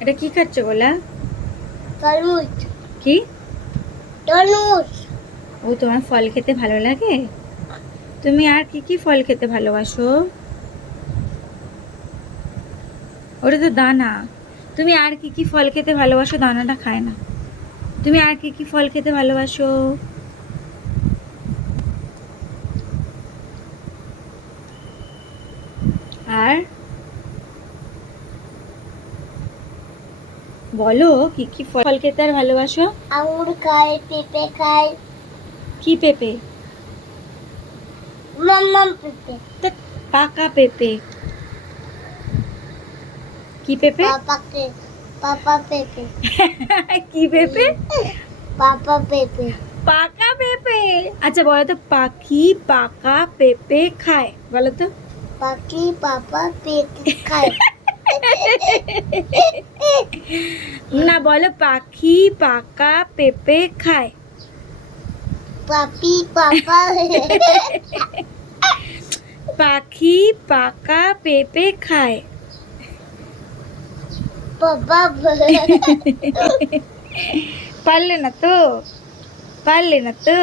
এটা কি খাচ্ছ গোলা? তরমুজ। কি? তরমুজ। ও, তোমার ফল খেতে ভালো লাগে? তুমি আর কি কি ফল খেতে ভালোবাসো? ওটা তো দানা। তুমি আর কি কি ফল খেতে ভালোবাসো? দানাটা খায় না। তুমি আর কি কি ফল খেতে ভালোবাসো? আর বলো, কি কি ফল খেতে আর ভালোবাসো? আঙুর খাই, পেঁপে খাই। কি পেঁপে? মাম্মাম পেঁপে। তা পাকা পেঁপে। কি পেঁপে? পাপাকে পাপা পেঁপে। কি পেঁপে? পাপা পেঁপে। পাকা পেঁপে। আচ্ছা বলো তো, পাখি পাকা পেঁপে খায়, বলো তো। পাখি পাপা পেঁপে খায়। না, বলো পাখি পাকা পেঁপে খায়। পাপি পাপা। পাখি পাকা পেঁপে খায়। পাপা। পারলে না তো, পারলে না তো।